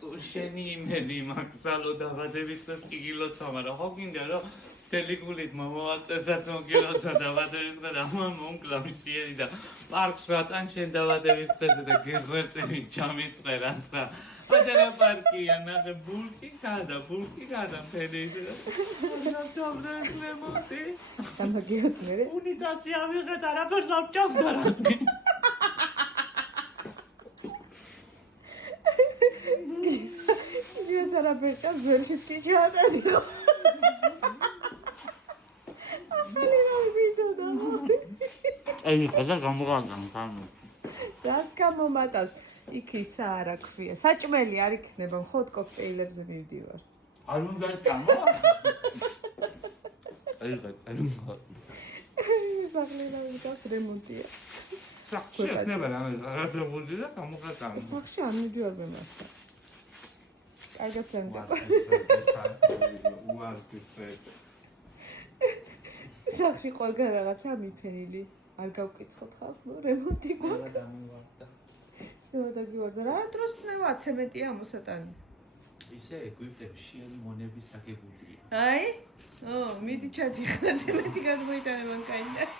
შენი იმედი მაგსალო დაბადების დღეს კი გილოცვა, მაგრამ ხო გინდა რომ ტელეგულით მომავაწესაც მოგილოცვა დაბადების დღე და ამან მომკლა მშიერი და პარკს რატან შენ დაბადების დღეზე და გეღვერწევით ჩამიწყერას რა ადერა პარკია ნახე ბულკი გადა ფედი და ჩამრეს ლემონტი სამაგიოთ მერე უნიტაზი ავიღეთ არაფერს არ ჭამდა რატი Ես արաբերճամ վերջից քիչ հատացի։ Ախալիով վիդեո դա։ Այ հələ გამოგან კანო. Դաս կամոմատալ։ Իքի սա արա քվია։ Საჭმელი არ იქნება, ხოთ კოქტეილებზე მივდივარ։ არ უნდა ჭამო. აი უნდა. Ախალიով ვიდას რემონტია. სახში იქნება რაღაც რემონტი და გამოგატანო. სახში არ მივდივარ მემასთან. კარგად წამდება. სახში ყველგან რაღაცა მიფენილი. არ გავკითხოთ ხალხ, რემონტი გვაქვს. ცნება დაგივარდა. რა დროს ცნება ცემენტია მოსატანი. ისე ეგვიპტეში შიერი მონების აგებულია. აი? ო, მიდი ჩადიხარ ცემენტი გადმოიტანა მანქანიდან.